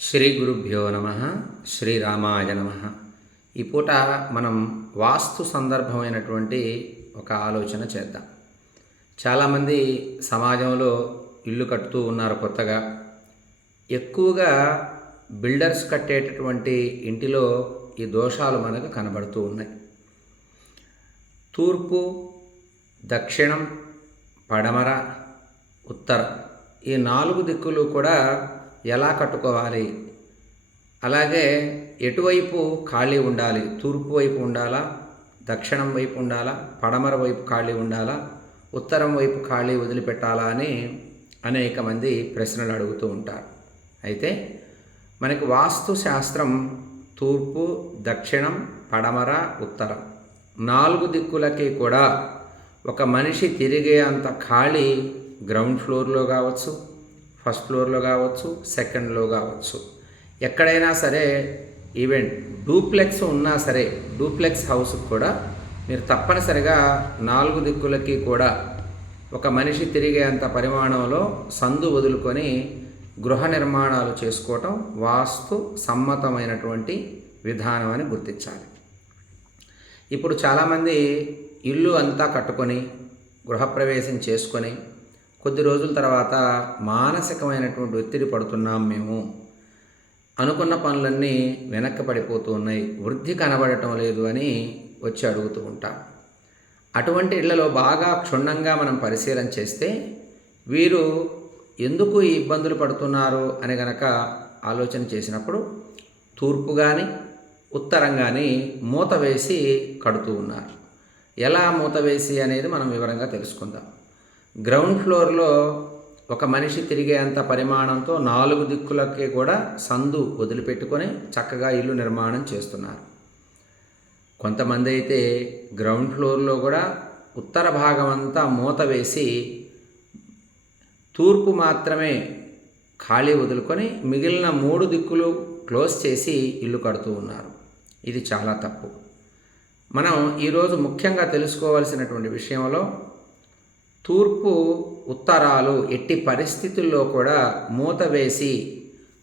శ్రీ గురుభ్యో నమ శ్రీరామాయ నమ. ఈ పూట మనం వాస్తు సందర్భమైనటువంటి ఒక ఆలోచన చేద్దాం. చాలామంది సమాజంలో ఇల్లు కట్టుతూ ఉన్నారు కొత్తగా. ఎక్కువగా బిల్డర్స్ కట్టేటటువంటి ఇంటిలో ఈ దోషాలు మనకు కనబడుతూ ఉన్నాయి. తూర్పు దక్షిణం పడమర ఉత్తరం ఈ నాలుగు దిక్కులు కూడా ఎలా కట్టుకోవాలి? అలాగే ఎటువైపు ఖాళీ ఉండాలి? తూర్పు వైపు ఉండాలా? దక్షిణం వైపు ఉండాలా? పడమర వైపు ఖాళీ ఉండాలా? ఉత్తరం వైపు ఖాళీ వదిలిపెట్టాలా అని అనేక మంది ప్రశ్నలు అడుగుతూ ఉంటారు. అయితే మనకి వాస్తు శాస్త్రం తూర్పు దక్షిణం పడమర ఉత్తరం నాలుగు దిక్కులకి కూడా ఒక మనిషి తిరిగే అంత ఖాళీ గ్రౌండ్ ఫ్లోర్లో కావచ్చు ఫస్ట్ ఫ్లోర్లో కావచ్చు సెకండ్లో కావచ్చు. ఎక్కడైనా సరే ఈవెన్ డూప్లెక్స్ ఉన్నా సరే డూప్లెక్స్ హౌస్ కూడా మీరు తప్పనిసరిగా నాలుగు దిక్కులకి కూడా ఒక మనిషి తిరిగే అంత పరిమాణంలో సందు వదులుకొని గృహ నిర్మాణాలు చేసుకోవటం వాస్తు సమ్మతమైనటువంటి విధానం అని గుర్తించాలి. ఇప్పుడు చాలామంది ఇల్లు అంతా కట్టుకొని గృహప్రవేశం చేసుకొని కొద్ది రోజుల తర్వాత మానసికమైనటువంటి ఒత్తిడి పడుతున్నాం మేము. అనుకున్న పనులన్నీ వెనక్కి పడిపోతూ ఉన్నాయి. వృద్ధి కనబడటం లేదు అని వచ్చి అడుగుతూ ఉంటాం. అటువంటి ఇళ్ళలో బాగా క్షుణ్ణంగా మనం పరిశీలన చేస్తే వీరు ఎందుకు ఈ ఇబ్బందులు పడుతున్నారు అని గనక ఆలోచన చేసినప్పుడు తూర్పు కానీ ఉత్తరం కానీ మూత వేసి కడుతూ ఉన్నారు. ఎలా మూత వేసి అనేది మనం వివరంగా తెలుసుకుందాం. గ్రౌండ్ ఫ్లోర్లో ఒక మనిషి తిరిగే అంత పరిమాణంతో నాలుగు దిక్కులకి కూడా సందు వదిలిపెట్టుకొని చక్కగా ఇల్లు నిర్మాణం చేస్తున్నారు. కొంతమంది అయితే గ్రౌండ్ ఫ్లోర్లో కూడా ఉత్తర భాగం అంతా మూత వేసి తూర్పు మాత్రమే ఖాళీ వదులుకొని మిగిలిన మూడు దిక్కులు క్లోజ్ చేసి ఇల్లు కడుతూ ఉన్నారు. ఇది చాలా తప్పు. మనం ఈరోజు ముఖ్యంగా తెలుసుకోవాల్సినటువంటి విషయంలో తూర్పు ఉత్తరాలు ఎట్టి పరిస్థితుల్లో కూడా మూత వేసి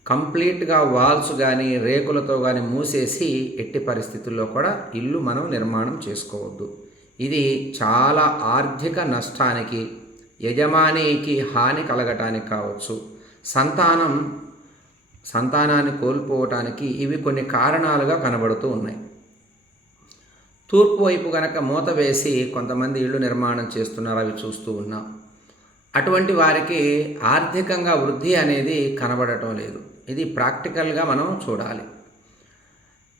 కంప్లీట్గా వాల్స్ కానీ రేకులతో కానీ మూసేసి ఎట్టి పరిస్థితుల్లో కూడా ఇల్లు మనం నిర్మాణం చేసుకోవద్దు. ఇది చాలా ఆర్థిక నష్టానికి యజమానికి హాని కలగటానికి కావచ్చు. సంతానం సంతానాన్ని కోల్పోవటానికి ఇవి కొన్ని కారణాలుగా కనబడుతూ ఉన్నాయి. తూర్పు వైపు గనక మూత వేసి కొంతమంది ఇళ్ళు నిర్మాణం చేస్తున్నారు అవి చూస్తూ ఉన్నాం. అటువంటి వారికి ఆర్థికంగా వృద్ధి అనేది కనబడటం లేదు. ఇది ప్రాక్టికల్గా మనం చూడాలి.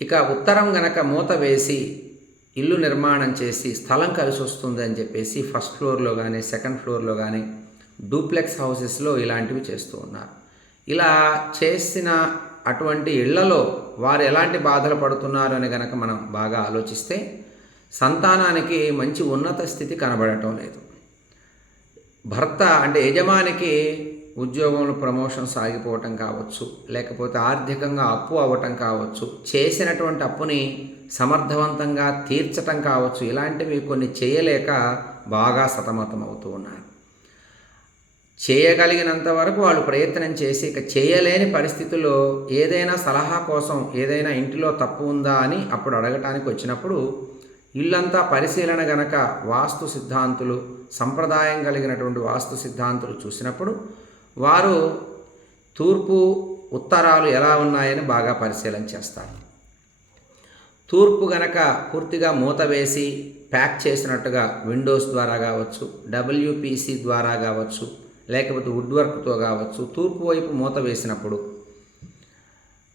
ఇక ఉత్తరం గనక మూత వేసి ఇల్లు నిర్మాణం చేసి స్థలం కలిసి వస్తుంది అని చెప్పేసి ఫస్ట్ ఫ్లోర్లో కానీ సెకండ్ ఫ్లోర్లో కానీ డూప్లెక్స్ హౌసెస్లో ఇలాంటివి చేస్తూ ఉన్నారు. ఇలా చేసిన అటువంటి ఇళ్ళలో వారు ఎలాంటి బాధలు పడుతున్నారు అని గనక మనం బాగా ఆలోచిస్తే సంతానానికి మంచి ఉన్నత స్థితి కనబడటం లేదు. భర్త అంటే యజమానికి ఉద్యోగంలో ప్రమోషన్ సాగిపోవటం కావచ్చు లేకపోతే ఆర్థికంగా అప్పు అవ్వటం కావచ్చు చేసినటువంటి అప్పుని సమర్థవంతంగా తీర్చటం కావచ్చు ఇలాంటివి కొన్ని చేయలేక బాగా సతమతం అవుతూ ఉన్నారు. చేయగలిగినంత వరకు వాళ్ళు ప్రయత్నం చేసి ఇక చేయలేని పరిస్థితుల్లో ఏదైనా సలహా కోసం ఏదైనా ఇంటిలో తప్పు ఉందా అని అప్పుడు అడగటానికి వచ్చినప్పుడు ఇల్లంతా పరిశీలన గనక వాస్తు సిద్ధాంతులు సంప్రదాయం కలిగినటువంటి వాస్తు సిద్ధాంతులు చూసినప్పుడు వారు తూర్పు ఉత్తరాలు ఎలా ఉన్నాయని బాగా పరిశీలన చేస్తారు. తూర్పు గనక పూర్తిగా మూత వేసి ప్యాక్ చేసినట్టుగా విండోస్ ద్వారా కావచ్చు డబ్ల్యూపీసీ ద్వారా కావచ్చు లేకపోతే వుడ్ వర్క్తో కావచ్చు తూర్పు వైపు మూత వేసినప్పుడు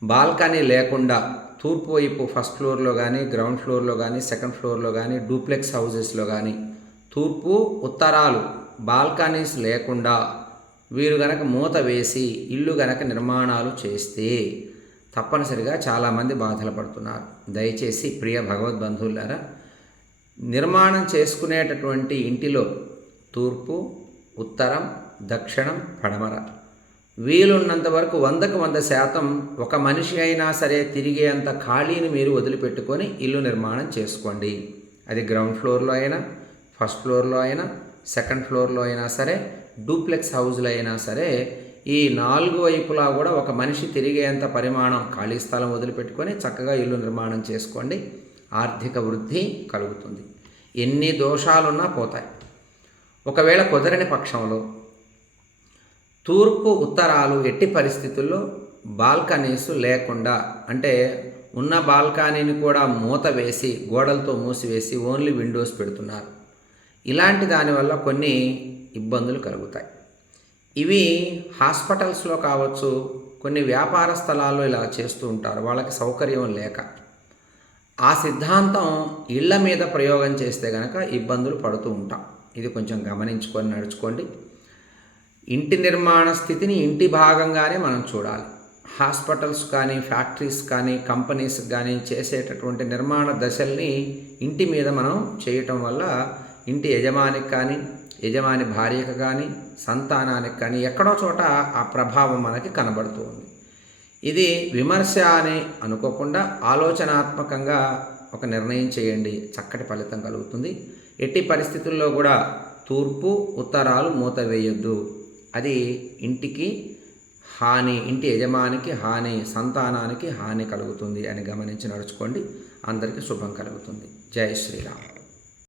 బాల్కనీ లేకుండా తూర్పు వైపు ఫస్ట్ ఫ్లోర్లో కానీ గ్రౌండ్ ఫ్లోర్లో కానీ సెకండ్ ఫ్లోర్లో కానీ డూప్లెక్స్ హౌజెస్లో కానీ తూర్పు ఉత్తరాలు బాల్కనీస్ లేకుండా వీరు గనక మూత వేసి ఇల్లు గనక నిర్మాణాలు చేస్తే తప్పనిసరిగా చాలామంది బాధలు పడుతున్నారు. దయచేసి ప్రియ భగవద్బంధువులారా నిర్మాణం చేసుకునేటటువంటి ఇంటిలో తూర్పు ఉత్తరం దక్షిణం పడమర. వీలున్నంత వరకు వందకు వంద శాతం ఒక మనిషి అయినా సరే తిరిగే అంత ఖాళీని మీరు వదిలిపెట్టుకొని ఇల్లు నిర్మాణం చేసుకోండి. అది గ్రౌండ్ ఫ్లోర్లో అయినా ఫస్ట్ ఫ్లోర్లో అయినా సెకండ్ ఫ్లోర్లో అయినా సరే డూప్లెక్స్ హౌస్లో అయినా సరే ఈ నాలుగు వైపులా కూడా ఒక మనిషి తిరిగేంత పరిమాణం ఖాళీ స్థలం వదిలిపెట్టుకొని చక్కగా ఇల్లు నిర్మాణం చేసుకోండి. ఆర్థిక వృద్ధి కలుగుతుంది. ఎన్ని దోషాలున్నా పోతాయి. ఒకవేళ కుదరని పక్షంలో తూర్పు ఉత్తరాలు ఎట్టి పరిస్థితుల్లో బాల్కనీస్ లేకుండా అంటే ఉన్న బాల్కనీని కూడా మూత వేసి గోడలతో మూసివేసి ఓన్లీ విండోస్ పెడుతున్నారు. ఇలాంటి దానివల్ల కొన్ని ఇబ్బందులు కలుగుతాయి. ఇవి హాస్పిటల్స్లో కావచ్చు కొన్ని వ్యాపార స్థలాల్లో ఇలా చేస్తూ ఉంటారు. వాళ్ళకి సౌకర్యం లేక. ఆ సిద్ధాంతం ఇళ్ళ మీద ప్రయోగం చేస్తే కనుక ఇబ్బందులు పడుతూ ఉంటాం. ఇది కొంచెం గమనించుకొని నడుచుకోండి. ఇంటి నిర్మాణ స్థితిని ఇంటి భాగంగానే మనం చూడాలి. హాస్పిటల్స్ కానీ ఫ్యాక్టరీస్ కానీ కంపెనీస్ కానీ చేసేటటువంటి నిర్మాణ దశల్ని ఇంటి మీద మనం చేయటం వల్ల ఇంటి యజమానికి కానీ యజమాని భార్యకు కానీ సంతానానికి కానీ ఎక్కడో చోట ఆ ప్రభావం మనకి కనబడుతుంది. ఇది విమర్శ అని అనుకోకుండా ఆలోచనాత్మకంగా ఒక నిర్ణయం చేయండి. చక్కటి ఫలితం కలుగుతుంది. ఎట్టి పరిస్థితుల్లో కూడా తూర్పు ఉత్తరాలు మూత వేయొద్దు. అది ఇంటికి హాని ఇంటి యజమానికి హాని సంతానానికి హాని కలుగుతుంది అని గమనించి నడుచుకోండి. అందరికీ శుభం కలుగుతుంది. జై శ్రీరామ్.